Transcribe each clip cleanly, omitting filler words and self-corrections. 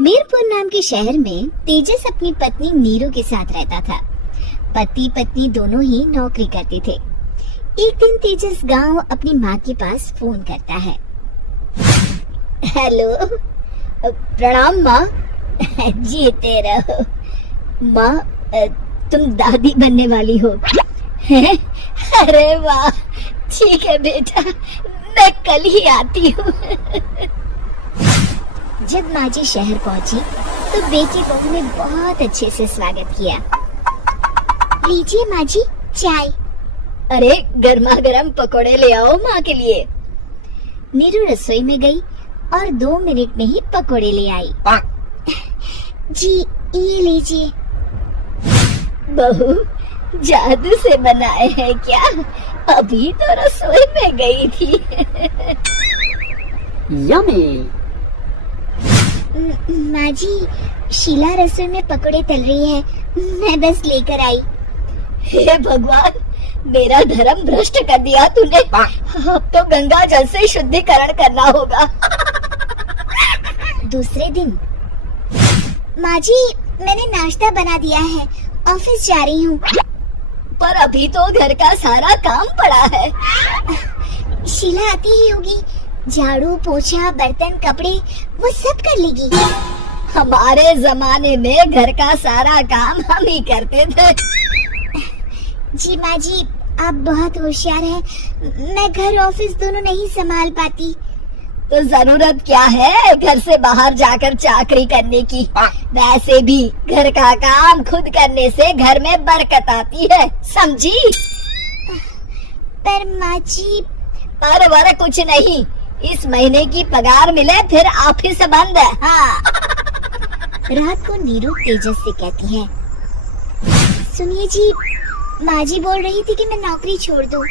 मीरपुर नाम के शहर में तेजस अपनी पत्नी नीरू के साथ रहता था। पति पत्नी दोनों ही नौकरी करते थे। एक दिन तेजस गांव अपनी माँ के पास फोन करता है। हेलो, प्रणाम माँ। जीते रहो माँ, तुम दादी बनने वाली हो। अरे वाह, ठीक है बेटा, मैं कल ही आती हूँ। जब माँ जी शहर पहुँची तो बेटी बहू ने बहुत अच्छे से स्वागत किया। लीजिए माँ जी चाय। अरे गर्मा गर्म पकोड़े ले आओ माँ के लिए। नीरू रसोई में गई और 2 मिनट में ही पकोड़े ले आई। जी ये लीजिए। बहू जादू से बनाए हैं क्या? अभी तो रसोई में गई थी। यम्मी। माँ जी, शीला रसोई में पकोड़े तल रही है, मैं बस लेकर आई। हे भगवान, मेरा धर्म भ्रष्ट कर दिया तूने। अब तो गंगा जल से शुद्धिकरण करना होगा। दूसरे दिन, माँ जी मैंने नाश्ता बना दिया है, ऑफिस जा रही हूँ। पर अभी तो घर का सारा काम पड़ा है। शीला आती ही होगी, झाड़ू पोछा बर्तन कपड़े वो सब कर लेगी। हमारे जमाने में घर का सारा काम हम ही करते थे। जी माँ जी, आप बहुत होशियार हैं, मैं घर ऑफिस दोनों नहीं संभाल पाती। तो जरूरत क्या है घर से बाहर जाकर चाकरी करने की? वैसे भी घर का काम खुद करने से घर में बरकत आती है, समझी? पर माँ जी, पर वर कुछ नहीं, इस महीने की पगार मिले फिर ऑफिस बंद है। हाँ। रात को नीरू तेजस से कहती है, सुनिए जी, माँ जी बोल रही थी कि मैं नौकरी छोड़ दूं।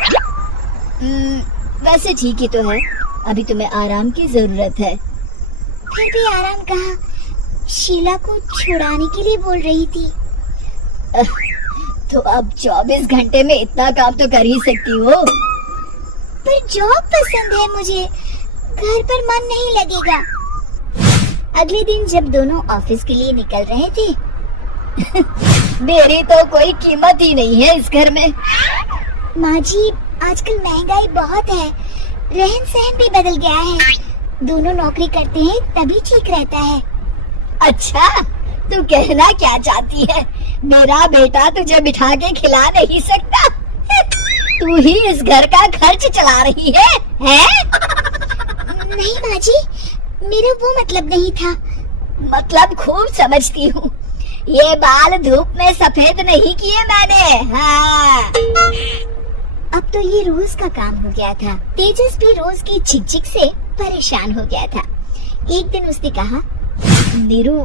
वैसे ठीक ही तो है, अभी तुम्हें आराम की जरूरत है। फिर भी आराम कहाँ, शीला को छुड़ाने के लिए बोल रही थी। तो अब 24 घंटे में इतना काम तो कर ही सकती हो। पर जॉब पसंद है मुझे, घर पर मन नहीं लगेगा। अगले दिन जब दोनों ऑफिस के लिए निकल रहे थे, मेरी तो कोई कीमत ही नहीं है इस घर में। माँ जी, आजकल महंगाई बहुत है, रहन सहन भी बदल गया है। दोनों नौकरी करते हैं तभी ठीक रहता है। अच्छा, तू कहना क्या चाहती है? मेरा बेटा तुझे बिठा के खिला नहीं सकता? तू ही इस घर का खर्च चला रही है, हैं? नहीं माँ जी, मेरा वो मतलब नहीं था। मतलब खूब समझती हूँ, ये बाल धूप में सफेद नहीं किए मैंने। हाँ। अब तो ये रोज का काम हो गया था। तेजस भी रोज की झिकझिक से परेशान हो गया था। एक दिन उसने कहा, नीरू,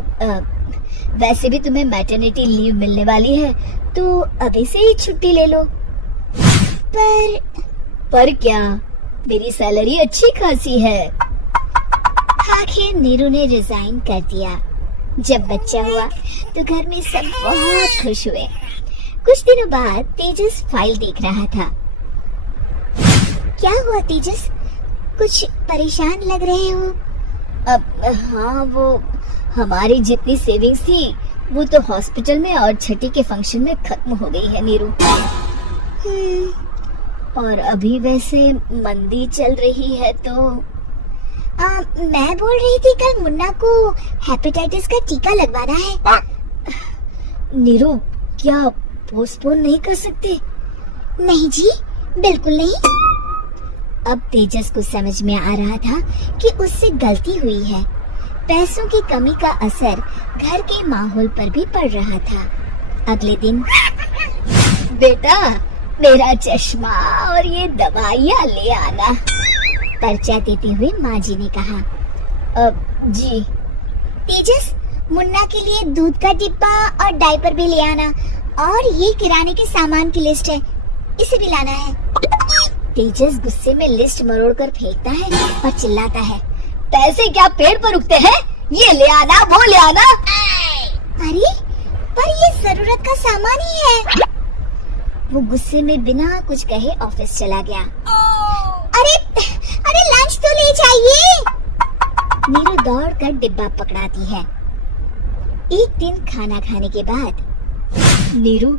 वैसे भी तुम्हें मैटरनिटी लीव मिलने वाली है, तो अभी से ही छुट्टी ले लो। पर क्या, मेरी सैलरी अच्छी खासी है। आखिर नीरू ने रिजाइन कर दिया। जब बच्चा हुआ तो घर में सब बहुत खुश हुए। कुछ दिनों बाद तेजस फाइल देख रहा था। क्या हुआ तेजस, कुछ परेशान लग रहे हो? हाँ, वो हमारी जितनी सेविंग्स थी वो तो हॉस्पिटल में और छठी के फंक्शन में खत्म हो गई है नीरू। और अभी वैसे मंदी चल रही है तो मैं बोल रही थी कल मुन्ना को हेपेटाइटिस का टीका लगवाना है। नीरू, क्या पोस्टपोन नहीं कर सकते? नहीं जी, बिल्कुल नहीं। अब तेजस को समझ में आ रहा था कि उससे गलती हुई है। पैसों की कमी का असर घर के माहौल पर भी पड़ रहा था। अगले दिन, बेटा मेरा चश्मा और ये दवाइयाँ ले आना, पर्चा देते हुए माँ जी ने कहा। जी। तेजस, मुन्ना के लिए दूध का डिब्बा और डायपर भी ले आना, और ये किराने के सामान की लिस्ट है, इसे भी लाना है। तेजस गुस्से में लिस्ट मरोड़ कर फेंकता है और चिल्लाता है, पैसे क्या पेड़ पर उगते हैं? ये ले आना, वो ले आना। अरे पर ये जरूरत का सामान ही है। वो गुस्से में बिना कुछ कहे ऑफिस चला गया। अरे अरे लंच तो ले जाइए। नीरू दौड़ कर डिब्बा पकड़ाती है। एक दिन खाना खाने के बाद, नीरू,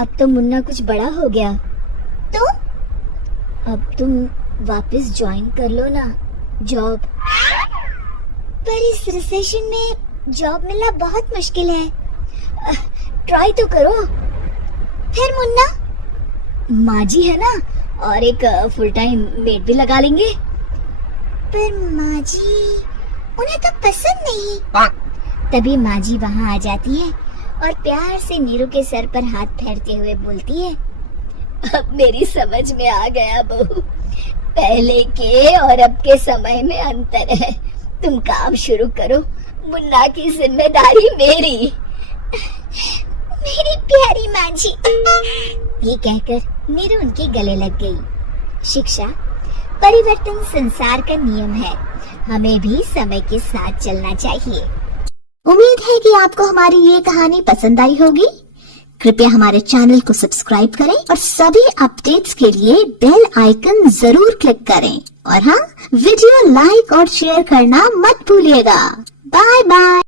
अब तो मुन्ना कुछ बड़ा हो गया, तो अब तुम वापस ज्वाइन कर लो ना जॉब। पर इस रिसेशन में जॉब मिलना बहुत मुश्किल है, ट्राई तो करो। फिर मुन्ना, माँ जी है ना, और एक फुल टाइम मेड भी लगा लेंगे। पर माँ जी, उन्हें तो पसंद नहीं। तभी माँ जी वहाँ आ जाती है और प्यार से नीरू के सर पर हाथ फेरते हुए बोलती है, अब मेरी समझ में आ गया बहू, पहले के और अब के समय में अंतर है। तुम काम शुरू करो, मुन्ना की जिम्मेदारी मेरी। मेरी प्यारी माँ जी। ये कहकर नीरू उनके गले लग गई। शिक्षा, परिवर्तन संसार का नियम है, हमें भी समय के साथ चलना चाहिए। उम्मीद है कि आपको हमारी ये कहानी पसंद आई होगी। कृपया हमारे चैनल को सब्सक्राइब करें और सभी अपडेट्स के लिए बेल आइकन जरूर क्लिक करें। और हाँ, वीडियो लाइक और शेयर करना मत भूलिएगा। Bye bye.